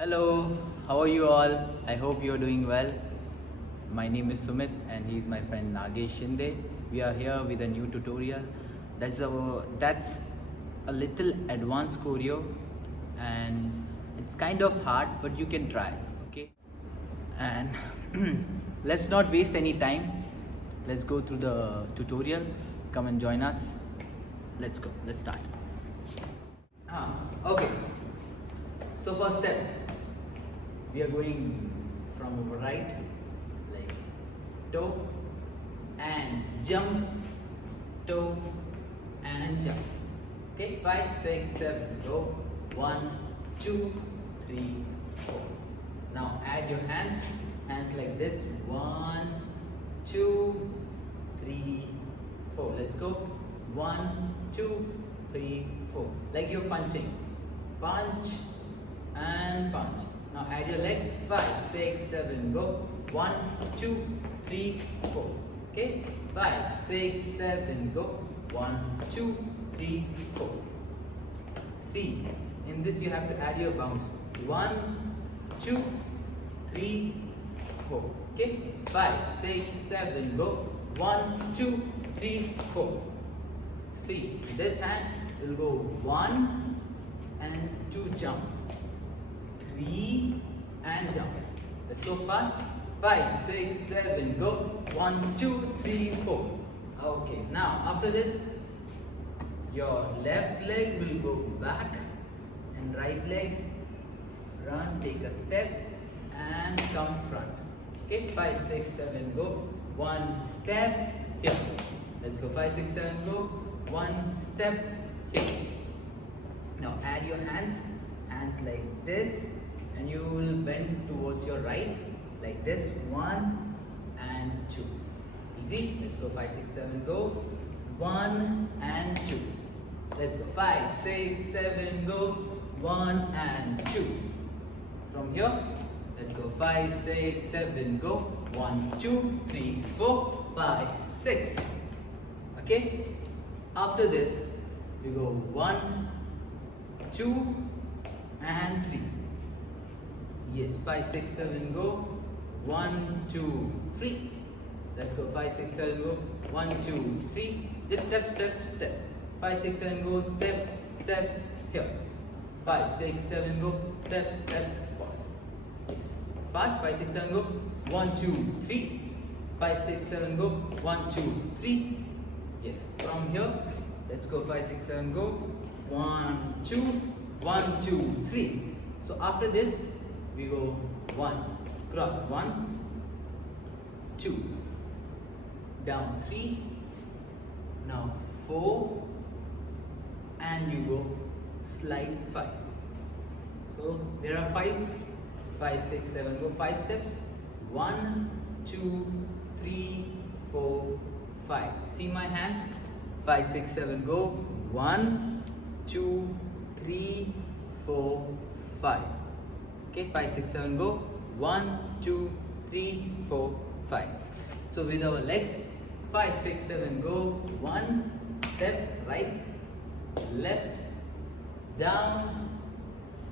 Hello, how are you all? I hope you're doing well. My name is Sumit and he's my friend Nagesh Shinde. We are here with a new tutorial. That's a little advanced choreo and it's kind of hard, but you can try, okay? And let's not waste any time. Let's go through the tutorial. Come and join us. Let's go. Let's start. Okay. So first step, we are going from our right, like toe and jump, toe and jump. Okay, 5, 6, 7, go. 1, 2, 3, 4. Now add your hands like this. 1, 2, 3, 4. Let's go. 1, 2, 3, 4. Like you're punching. Punch and punch. Now add your legs. 5, 6, 7, go. 1, 2, 3, 4. Okay, 5, 6, 7, go. 1, 2, 3, 4. See, in this you have to add your bounce. 1, 2, 3, 4. Okay, 5, 6, 7, go. 1, 2, 3, 4. See, this hand will go 1 and 2 jump. 3 and jump. Let's go fast. 5, 6, 7, go. 1, 2, 3, 4. Okay, now after this, your left leg will go back and right leg front. Take a step and come front. Okay, 5, 6, 7, go. 1 step here. Let's go. 5, 6, 7, go. 1 step here. Now add your hands like this, and you will bend towards your right like this. 1 and 2. Easy. Let's go. 5, 6, 7, go. 1 and 2. Let's go. 5, 6, 7, go. 1 and 2. From here, let's go. 5, 6, 7, go. 1, 2, 3, 4, 5, 6. Okay. After this, we go 1, 2 and 3. Yes, 5, 6, 7, go. 1, 2, 3. Let's go. 5, 6, 7, go. 1, 2, 3. Just step, step, step. 5, 6, 7, go. Step, step, here. 5, 6, 7, go. Step, step, pause. Yes. Fast. 5, 6, 7, go. 1, 2, 3. 5, 6, 7, go. 1, 2, 3. Yes. From here, let's go. 5, 6, 7, go. 1, 2, 1, 2, 3. So after this, we go 1, cross 1, 2, down 3, now 4, and you go slide 5. So there are 5, 6, 7, go 5 steps. 1, 2, 3, 4, 5. See my hands? 5, 6, 7, go. 1, 2, 3, 4, 5. Okay, 5, 6, 7, go. 1, 2, 3, 4, 5. So with our legs, 5, 6, 7, go. 1 step right, left, down,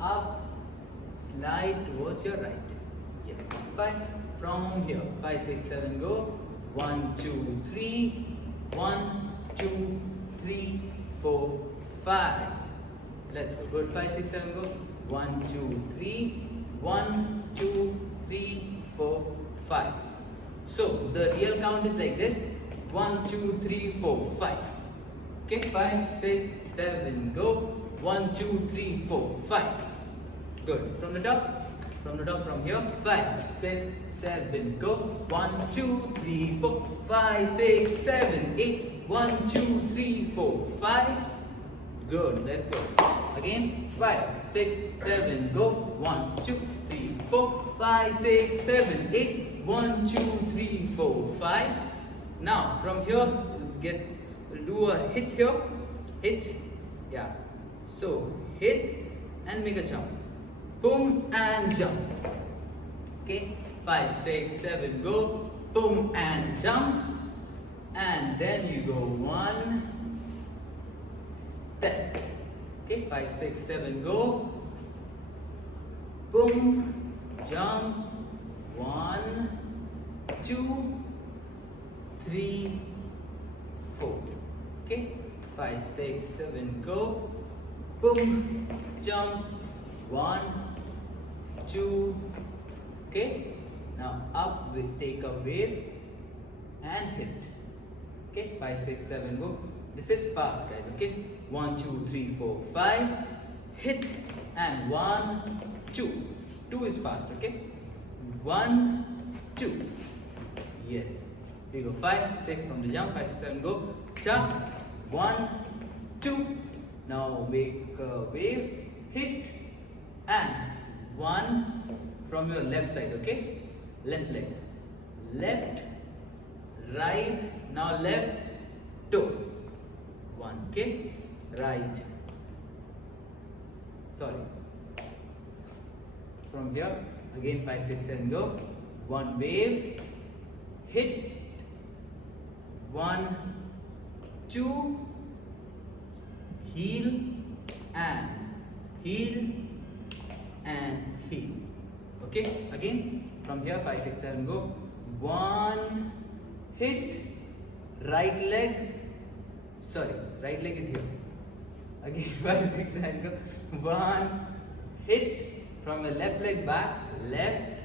up, slide towards your right. Yes, 5. From here, 5, 6, 7, go. 1, 2, 3, 1, 2, 3, 4, 5. Let's go. Good. 5, 6, 7, go. 1, 2, 3, 1, 2, 3, 4, 5. So the real count is like this. 1, 2, 3, 4, 5. Okay, 5, 6, 7, go. 1, 2, 3, 4, 5. Good. From the top, from here. 5, 6, 7, go. 1, 2, 3, 4, 5, 6, 7, 8. 1, 2, 3, 4, 5. Good. Let's go. Again. 5, 6, 7, go. 1, 2, 3, 4, 5, 6, 7, 8. 1, 2, 3, 4, 5. Now from here, we'll do a hit here. Hit. Yeah. So hit and make a jump. Boom and jump. Okay. 5, 6, 7, go. Boom and jump. And then you go 1 step. Okay, 5, 6, 7, go. boom, jump, 1, 2, 3, 4. Okay, 5, 6, 7, go. Boom, jump, 1, 2. Okay, now up, we take a wave and hit. Okay, 5, 6, 7, go. This is fast, guys. Okay, 1, 2, 3, 4, 5. Hit and 1, 2. 2 is fast. Okay, 1, 2. Yes. Here you go. 5, 6 from the jump. 5, 6, 7, go. Jump. 1, 2. Now make a wave. Hit and 1 from your left side. Okay, left leg. Left, right. Now left toe. 1. Okay, right. Sorry. From here again 5, 6, 7, go. 1 wave. Hit. 1, 2. Heel and heel and heel. Okay, again from here 5, 6, 7, go. 1 hit. Right leg. Sorry, right leg is here. Again 5, 6, 7, go. 1 hit from your left leg back. Left,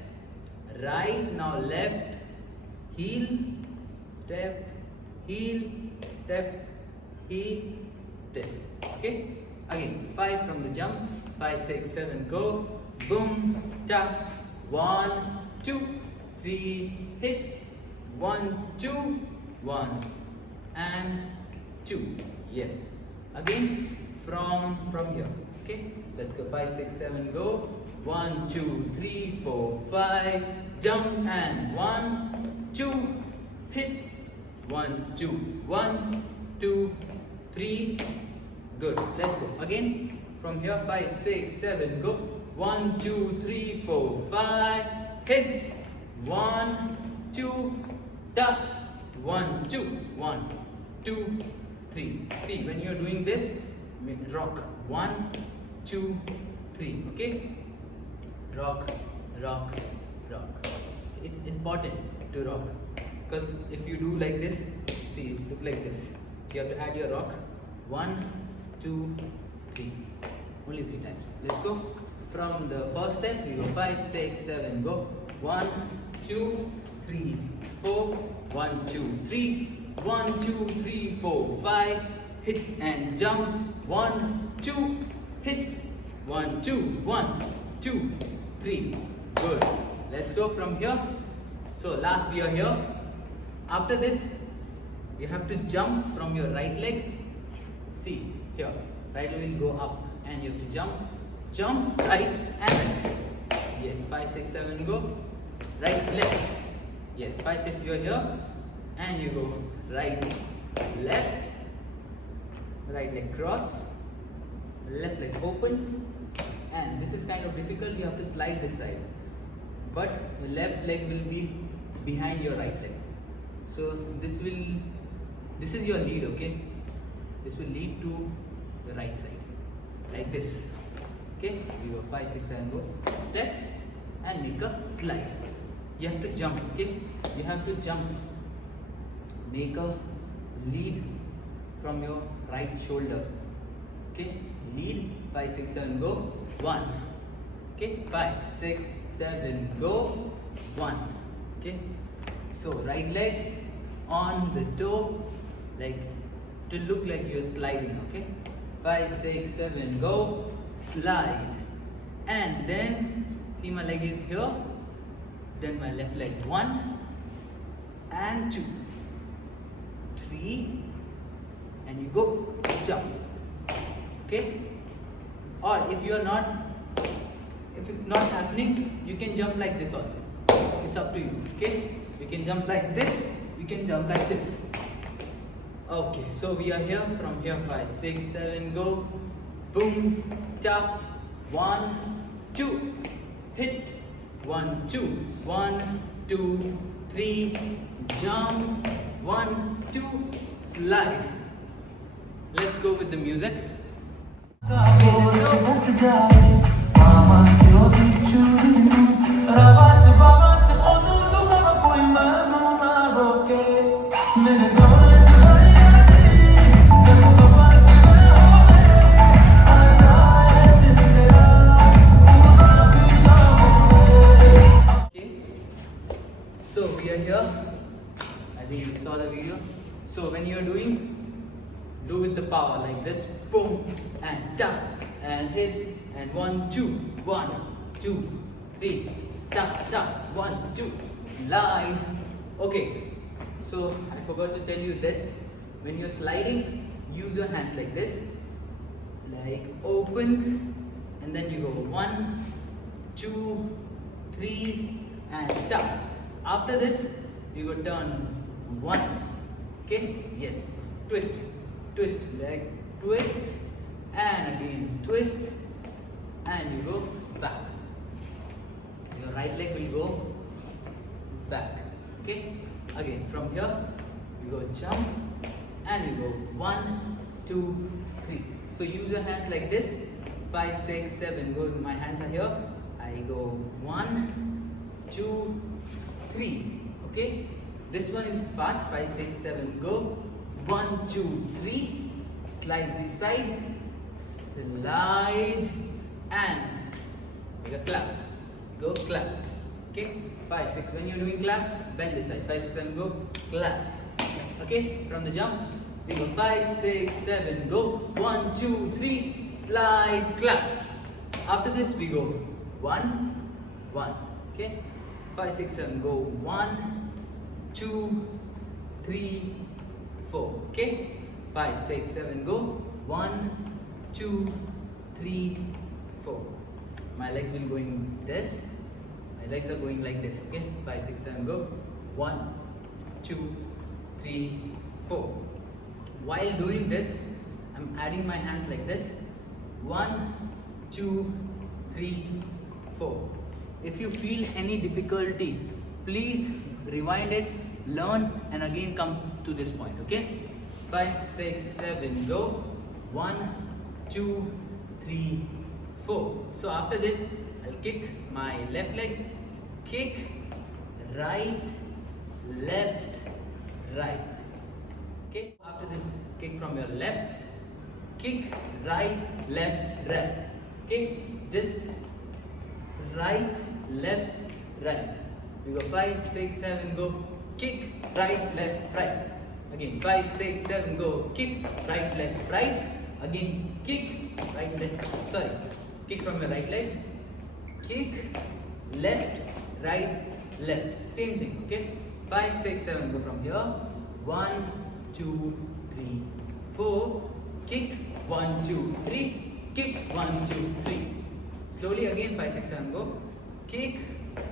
right. Now left. Heel, step, heel, step, heel. This. Okay. Again 5 from the jump. 5, 6, 7, go. Boom, tap. 1, 2, 3, hit. 1, 2, 1 and 2. Yes. Again from here. Okay. Let's go. 5, 6, 7, go. 1, 2, 3, 4, 5. Jump and 1, 2, hit. 1, 2, 1, 2, 3. Good. Let's go. Again from here 5, 6, 7, go. 1, 2, 3, 4, 5. Hit. 1, 2, tap. 1, 2, 1, 2, 3. See, when you're doing this, rock. 1, 2, 3. Okay. Rock, rock, rock. It's important to rock, because if you do like this, see, look like this. You have to add your rock. 1, 2, 3. Only 3 times. Let's go. From the first step, we go 5, 6, 7, go. 1, 2, 3, 4. 1, 2, 3. 1, 2, 3, 4, 5. Hit and jump. 1, 2, hit. 1, 2, 1, 2, 3. Good. Let's go from here. So last we are here. After this, you have to jump from your right leg. See here, right leg will go up and you have to jump. Jump right and left. Yes, 5, 6, 7, go. Right, left. Yes, 5, 6, you are here and you go right, left. Right leg cross. Left leg open. And this is kind of difficult. You have to slide this side. But the left leg will be behind your right leg. So this is your lead, okay? This will lead to the right side, like this. Okay, you go 5, 6, 7, go. Step and make a slide. You have to jump, okay? You have to jump. Make a lead from your right shoulder. Okay, lead 5, 6, 7, go. 1. Okay, 5, 6, 7, go. 1. Okay, so right leg on the toe, like to look like you're sliding. Okay, 5, 6, 7, go. Slide. And then see, my leg is here, then my left leg. 1 and 2, 3, and you go jump. Okay, or if it's not happening, you can jump like this also. It's up to you. Okay, you can jump like this, you can jump like this. Okay, so we are here. From here 5, 6, 7, go. Boom, tap. 1, 2, hit. 1, 2, 1, 2, 3, jump. 1, 2, slide. Let's go with the music. Okay, let's go. So we are here. I think you saw the video. So when you are doing, do with the power like this. Boom and tap and hit and 1, 2, 1, 2, 3. Tap tap 1, 2. Slide. Okay. So I forgot to tell you this. When you're sliding, use your hands like this. Like open, and then you go 1, 2, 3 and tap. After this, you go turn 1. Okay? Yes. Twist, twist, leg twist, and again twist, and you go back. Your right leg will go back. Okay? Again, from here, you go jump, and you go 1, 2, 3. So use your hands like this. 5, 6, 7. Go. My hands are here. I go 1, 2, 3. Okay? This one is fast. 5, 6, 7. Go. 1, 2, 3. Slide this side. Slide and make a clap. Go clap. Okay? 5, 6. When you're doing clap, bend this side. 5, 6, 7. Go clap. Okay? From the jump, we go 5, 6, 7. Go. 1, 2, 3. Slide, clap. After this, we go 1, 1. Okay? 5, 6, 7. Go 1, 2, 3, 4. Okay? 5, 6, 7. Go 1, 2, 3, 4. My legs will going this. My legs are going like this. Okay? 5, 6, 7. Go 1, 2, 3, 4. While doing this, I'm adding my hands like this. 1, 2, 3, 4. If you feel any difficulty, please rewind it, learn, and again come to this point. Okay? 5, 6, 7. Go 1, 2, 3, 4. So after this, I'll kick my left leg. Kick, right, left, right. Okay? After this, kick from your left. Kick, right, left, right. Okay? Just right, left, right. We go 5, 6, 7, go. Kick, right, left, right. Again, 5, 6, 7, go. Kick, right, left, right. Again, kick, right, left. Sorry. Kick from your right leg. Kick, left, right, left. Same thing. Okay? 5, 6, 7, go from here. 1, 2, 3, 4. Kick, 1, 2, 3. Kick, 1, 2, 3. Slowly again, 5, 6, 7, go. Kick,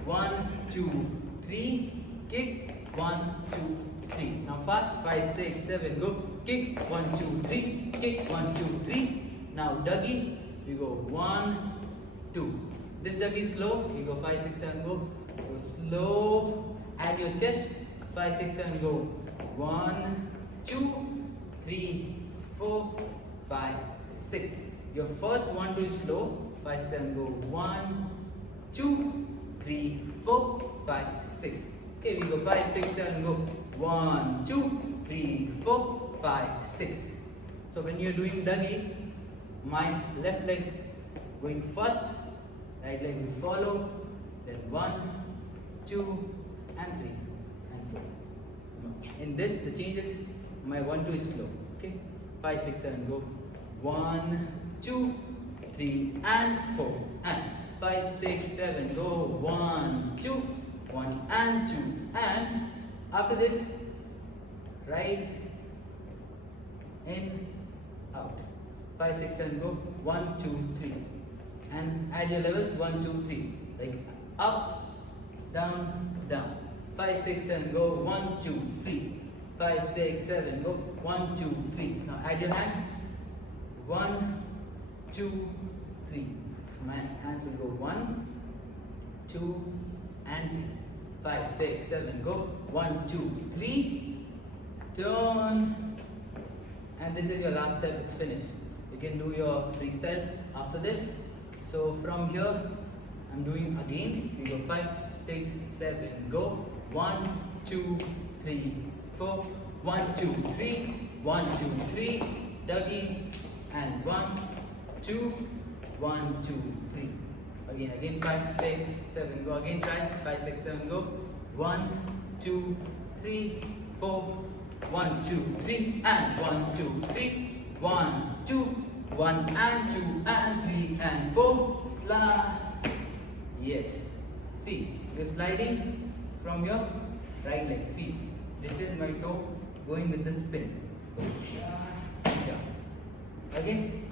1, 2, 3. Kick, 1, 2, 3. Now fast, 5, 6, 7, go. Kick, 1, 2, 3. Kick, 1, 2, 3. Now Dougie, we go 1, 2. This Dougie is slow. You go 5, 6, 7, go. Go slow. Add your chest. 5, 6, 7, go. 1, 2, 3, 4, 5, 6. Your first 1, 2 is slow. 5, 7, go 1, 2, 3, 4, 5, 6. Okay, we go 5, 6, 7, go 1, 2, 3, 4, 5, 6. So when you're doing Dougie, my left leg going first, right leg will follow, then 1, 2, and 3, and 4. In this, the changes, my 1, 2 is slow. Okay, 5, 6, 7, go 1, 2, 3, and 4, and 5, 6, 7, go 1, 2, 1, and 2, and after this, right, in, out. 5, 6, 7, go 1, 2, 3, and add your levels 1, 2, 3, like up, down, down. 5, 6, 7, go 1, 2, 3. 5, 6, 7, go 1, 2, 3. Now add your hands 1, 2, 3. My hands will go 1, 2, and 3. 5, 6, 7, go 1, 2, 3. Turn, and this is your last step. It's finished. You can do your freestyle after this. So from here, I'm doing again. We go 5, 6, 7. Go 1, 2, 3, 4. 1, 2, 3. 1, 2, 3. Dougie and 1, 2, 1, 2, 3. Again 5, 6, 7. Go again. Try 5, 6, 7. Go 1, 2, 3, 4. 1, 2, 3 and 1, 2, 3. 1, 2, 1 and 2 and 3 and 4. Slide. Yes. See, you're sliding from your right leg. See, this is my toe going with the spin. Again,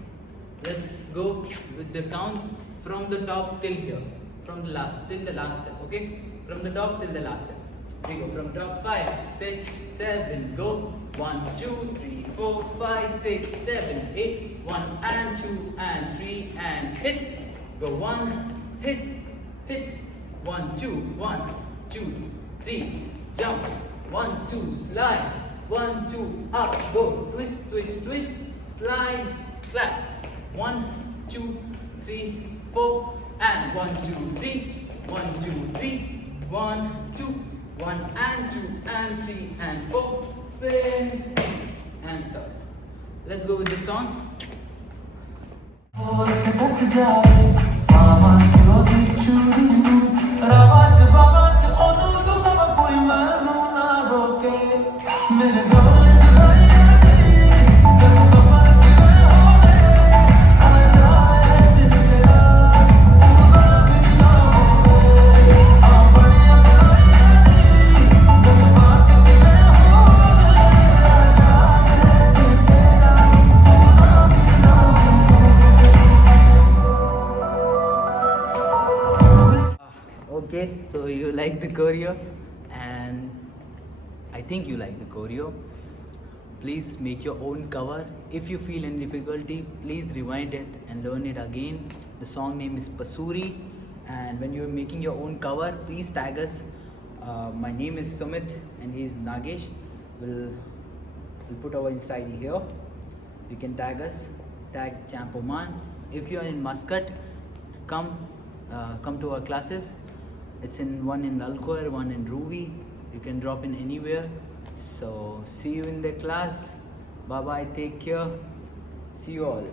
let's go with the count from the top till here, from the last till the last step. Okay, from the top till the last step. We go from top 5, 6, 7. Go 1, 2, 3, 4, 5, 6, 7, 8. 1 and 2 and 3 and hit. Go 1, hit, hit. 1, 2, 1, 2, 3. Jump. 1, 2, slide. 1, 2, up. Go twist, twist, twist. Slide, clap. 1, 2, 3, 4 and 1, 2, 3. 1, 2, 3. 1, 2. 1 and 2 and 3 and 4. Spin and stop. Let's go with the song. Okay, so you like the choreo, and I think you like the choreo. Please make your own cover. If you feel any difficulty, please rewind it and learn it again. The song name is Pasoori, and when you're making your own cover, please tag us. My name is Sumit and he is Nagesh. We'll put our Insta ID here. You can tag us, tag Champoman. If you are in Muscat, come to our classes. It's one in Alcoer, one in Ruby. You can drop in anywhere. So see you in the class. Bye bye, take care. See you all.